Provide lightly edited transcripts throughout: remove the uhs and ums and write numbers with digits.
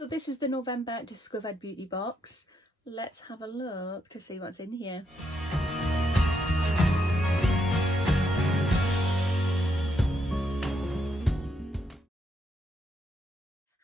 So this is the November Discovered Beauty box. Let's have a look to see what's in here.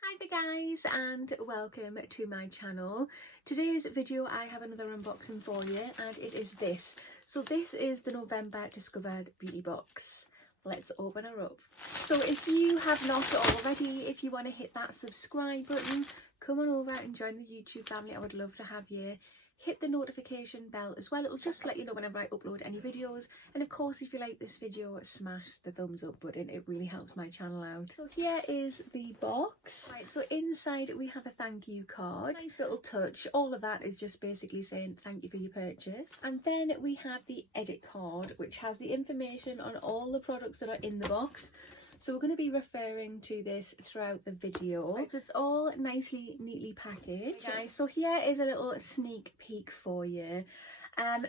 Hi there guys, and welcome to my channel. Today's video I have another unboxing for you, and it is this. So this is the November Discovered Beauty box. Let's open her up. So if you have not already, if you want to hit that subscribe button, come on over and join the YouTube family. I would love to have you. Hit the notification bell as well. It'll just let you know whenever I upload any videos. And of course, if you like this video, smash the thumbs up button. It really helps my channel out. So here is the box. Right, so inside we have a thank you card. Nice little touch. All of that is just basically saying thank you for your purchase. And then we have the edit card, which has the information on all the products that are in the box. So we're going to be referring to this throughout the video. Right, so it's all nicely, neatly packaged. Hey guys, so here is a little sneak peek for you.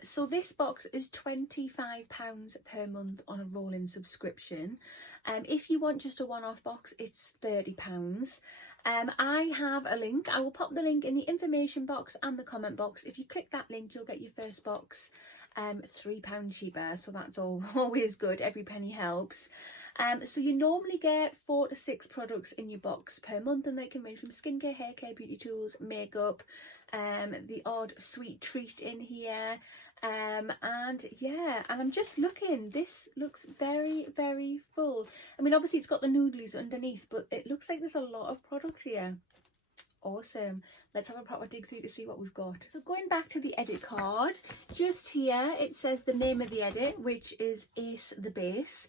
So this box is £25 per month on a rolling subscription. If you want just a one-off box, it's £30. I have a link. I will pop the link in the information box and the comment box. If you click that link, you'll get your first box £3 cheaper. So that's always good. Every penny helps. So you normally get 4 to 6 products in your box per month, and they can range from skincare, hair care, beauty tools, makeup, the odd sweet treat in here, and yeah, and I'm just looking, this looks very, very full. I mean, obviously it's got the noodlies underneath, but it looks like there's a lot of product here. Awesome. Let's have a proper dig through to see what we've got. So going back to the edit card, just here it says the name of the edit, which is Ace the Base.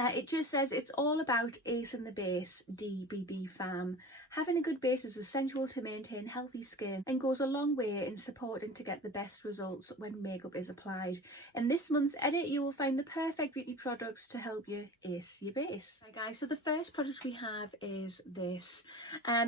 It just says it's all about Ace and the Base, DBB fam. Having a good base is essential to maintain healthy skin and goes a long way in supporting to get the best results when makeup is applied. In this month's edit, you will find the perfect beauty products to help you ace your base. Right guys, so the first product we have is this.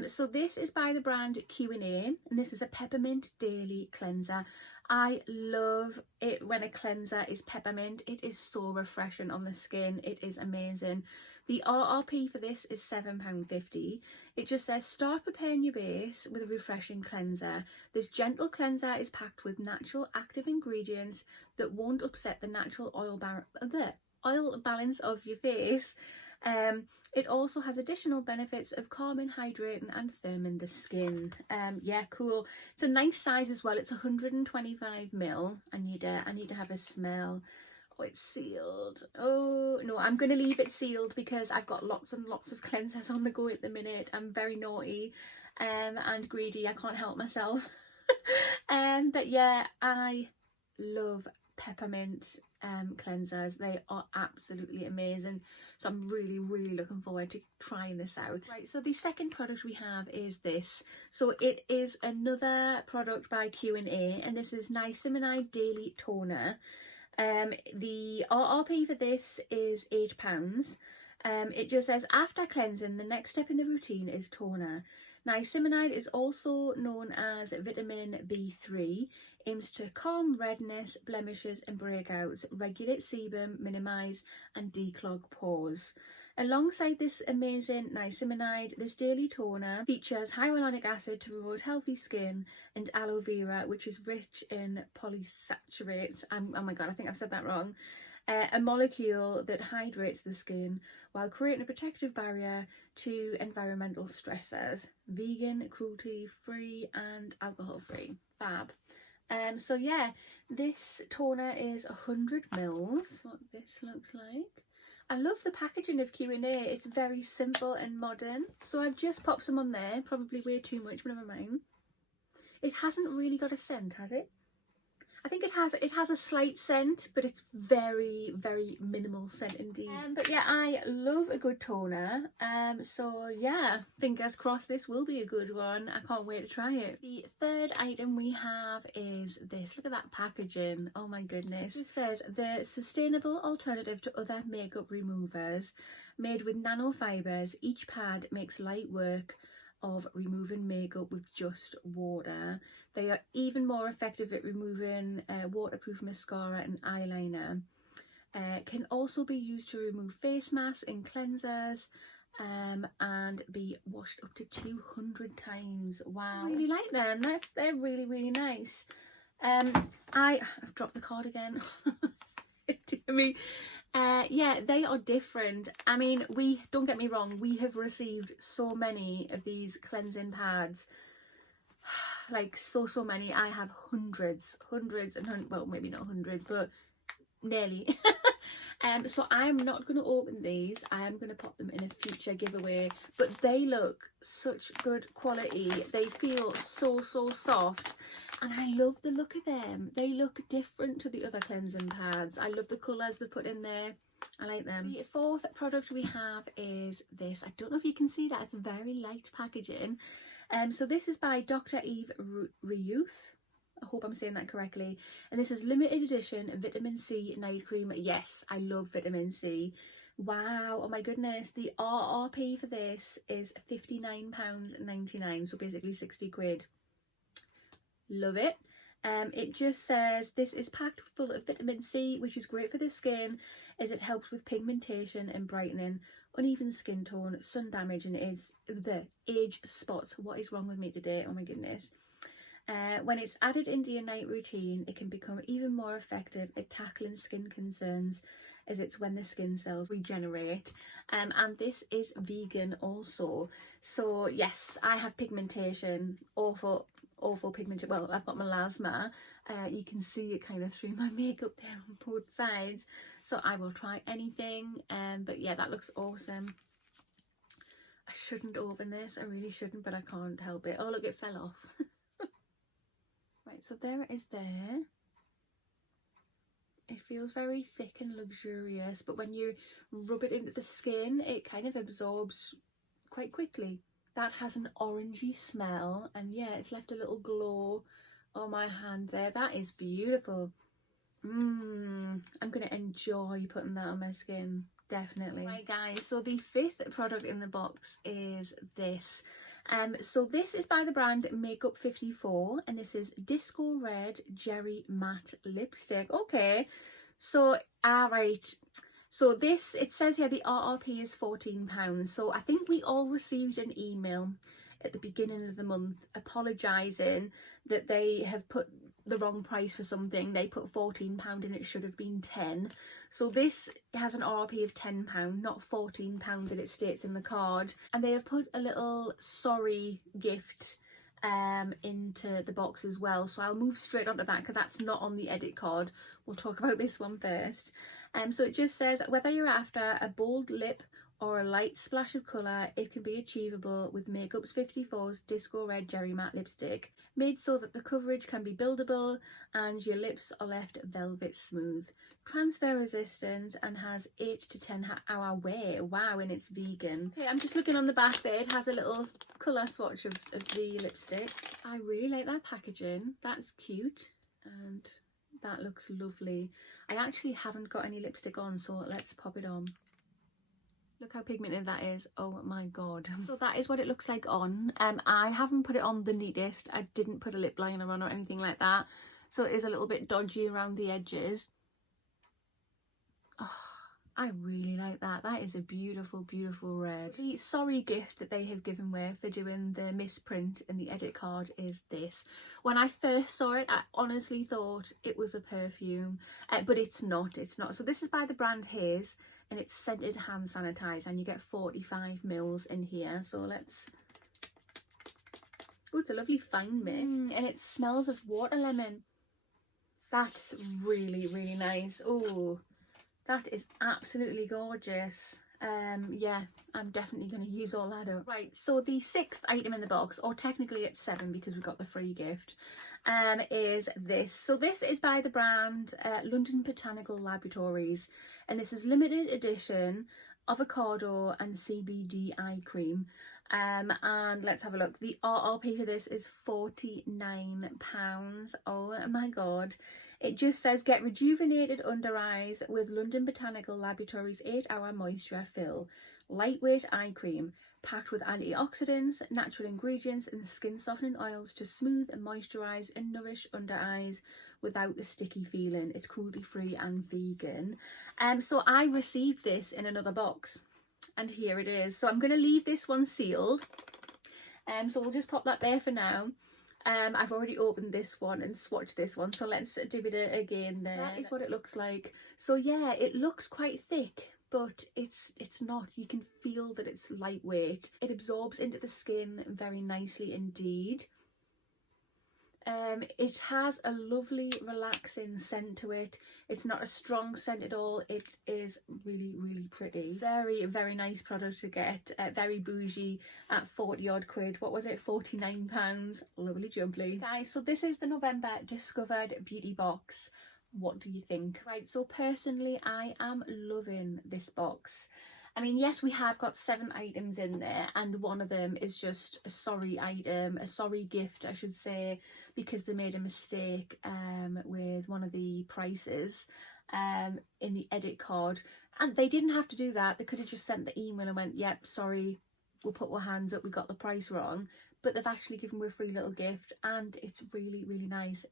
So this is by the brand Q&A, and this is a peppermint daily cleanser. I love it when a cleanser is peppermint. It is so refreshing on the skin. It is amazing. The RRP for this is £7.50. It just says start preparing your base with a refreshing cleanser. This gentle cleanser is packed with natural active ingredients that won't upset the natural oil balance of your face. It also has additional benefits of calming, hydrating and firming the skin. Yeah, cool. It's a nice size as well. It's 125ml. I need to have a smell. Oh, it's sealed. Oh no, I'm gonna leave it sealed because I've got lots and lots of cleansers on the go at the minute. I'm very naughty and greedy. I can't help myself. But yeah, I love peppermint cleansers. They are absolutely amazing, so I'm really looking forward to trying this out. Right, so the second product we have is this. So it is another product by Q&A, and this is Niacinamide Daily Toner. The RRP for this is £8. It just says after cleansing, the next step in the routine is toner. Niacinamide is also known as vitamin B3, aims to calm redness, blemishes and breakouts, regulate sebum, minimise and declog pores. Alongside this amazing niacinamide, this daily toner features hyaluronic acid to promote healthy skin and aloe vera, which is rich in polysaturates. Oh my god, I think I've said that wrong. A molecule that hydrates the skin while creating a protective barrier to environmental stressors. Vegan, cruelty-free and alcohol-free. Fab. So yeah, this toner is 100ml. What this looks like. I love the packaging of Q&A. It's very simple and modern. So I've just popped some on there. Probably way too much, but never mind. It hasn't really got a scent, has it? I think it has a slight scent, but it's very minimal scent indeed. But yeah, I love a good toner. So yeah, fingers crossed this will be a good one. I can't wait to try it. The third item we have is this. Look at that packaging. Oh my goodness. It says the sustainable alternative to other makeup removers, made with nanofibers. Each pad makes light work of removing makeup with just water. They are even more effective at removing waterproof mascara and eyeliner. Can also be used to remove face masks and cleansers, and be washed up to 200 times. Wow, I really like them. They're really, really nice. I've dropped the card again. I mean, yeah, they are different. I mean, don't get me wrong, we have received so many of these cleansing pads, like so many. I have hundreds and hundreds, well, maybe not hundreds, but nearly. So I'm not going to open these. I am going to pop them in a future giveaway, but they look such good quality. They feel so soft, and I love the look of them. They look different to the other cleansing pads. I love the colours they've put in there. I like them. The fourth product we have is this. I don't know if you can see that. It's very light packaging. So this is by Dr. Eve Reyouth. I hope I'm saying that correctly. And this is limited edition vitamin C night cream. Yes, I love vitamin C. Wow, oh my goodness. The RRP for this is £59.99, so basically 60 quid. Love it. It just says this is packed full of vitamin C, which is great for the skin as it helps with pigmentation and brightening, uneven skin tone, sun damage, and is the age spots. What is wrong with me today? Oh my goodness. When it's added into your night routine, it can become even more effective at tackling skin concerns, as it's when the skin cells regenerate. And this is vegan also. So yes, I have pigmentation, awful pigmentation. Well, I've got melasma. You can see it kind of through my makeup there on both sides. So I will try anything. But yeah, that looks awesome. I shouldn't open this. I really shouldn't, but I can't help it. Oh look, it fell off. Right, so there it is there. It feels very thick and luxurious, but when you rub it into the skin, it kind of absorbs quite quickly. That has an orangey smell, and yeah, it's left a little glow on my hand there. That is beautiful. I'm going to enjoy putting that on my skin, definitely. Right guys, so the fifth product in the box is this. So this is by the brand Makeup 54, and this is Disco Red Jerry Matte Lipstick. Okay, so alright, so this, it says here the RRP is £14. So I think we all received an email at the beginning of the month apologising that they have put the wrong price for something. They put £14 and it should have been 10. So this has an RRP of £10, not £14 that it states in the card. And they have put a little sorry gift into the box as well. So I'll move straight onto that because that's not on the edit card. We'll talk about this one first. So it just says, whether you're after a bold lip or a light splash of colour, it can be achievable with Makeup's 54's Disco Red Jerry Matte Lipstick, made so that the coverage can be buildable and your lips are left velvet smooth. Transfer resistant and has 8 to 10 hour wear. Wow, and it's vegan. Okay, I'm just looking on the back there. It has a little colour swatch of the lipstick. I really like that packaging. That's cute and that looks lovely. I actually haven't got any lipstick on, so let's pop it on. Look how pigmented that is. Oh my god. So that is what it looks like on. I haven't put it on the neatest. I didn't put a lip liner on or anything like that. So it is a little bit dodgy around the edges. Oh, I really like that. That is a beautiful, beautiful red. The sorry gift that they have given me for doing the misprint in the edit card is this. When I first saw it, I honestly thought it was a perfume, but it's not. It's not. So this is by the brand Haze, and it's scented hand sanitizer, and you get 45 mils in here. So let's... Oh, it's a lovely fine mist, and it smells of water lemon. That's really, really nice. Oh, that is absolutely gorgeous. Yeah, I'm definitely going to use all that up. Right, so the sixth item in the box, or technically it's 7 because we got the free gift, is this. So this is by the brand London Botanical Laboratories, and this is limited edition avocado and CBD eye cream. And let's have a look. The RRP for this is £49. Oh my god. It just says get rejuvenated under eyes with London Botanical Laboratories 8-hour moisture fill. Lightweight eye cream packed with antioxidants, natural ingredients and skin softening oils to smooth and moisturise and nourish under eyes without the sticky feeling. It's cruelty free and vegan. So I received this in another box. And here it is. So I'm going to leave this one sealed. So we'll just pop that there for now. I've already opened this one and swatched this one, so let's do it again there. That is what it looks like. So yeah, it looks quite thick, but it's not. You can feel that it's lightweight. It absorbs into the skin very nicely indeed. It has a lovely relaxing scent to it. It's not a strong scent at all. It is really, really pretty. Very, very nice product to get. Very bougie at 40 odd quid. What was it? £49. Lovely jubbly. Guys, so this is the November Discovered Beauty box. What do you think? Right, so personally I am loving this box. I mean, yes, we have got 7 items in there, and one of them is just a sorry item, a sorry gift I should say, because they made a mistake with one of the prices in the edit card. And they didn't have to do that. They could have just sent the email and went, yep, sorry, we'll put our hands up, we got the price wrong. But they've actually given me a free little gift, and it's really, really nice.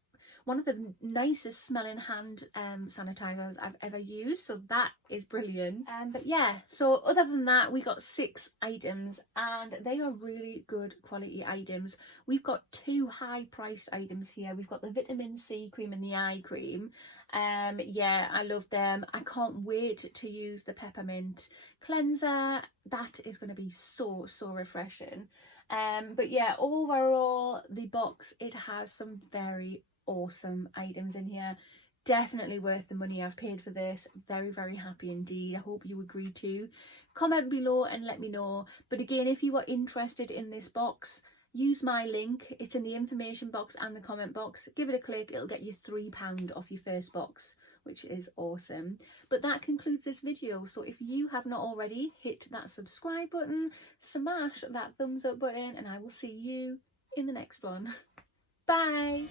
One of the nicest smelling hand sanitizers I've ever used, so that is brilliant. But yeah, so other than that, we got 6 items, and they are really good quality items. We've got 2 high priced items here. We've got the vitamin C cream and the eye cream. Yeah, I love them. I can't wait to use the peppermint cleanser. That is going to be so refreshing. But yeah, overall the box, it has some very awesome items in here. Definitely worth the money I've paid for this. Very, very happy indeed. I hope you agree too. Comment below and let me know. But again, if you are interested in this box, use my link. It's in the information box and the comment box. Give it a click. It'll get you £3 off your first box, which is awesome. But that concludes this video. So if you have not already, hit that subscribe button, smash that thumbs up button, and I will see you in the next one. Bye.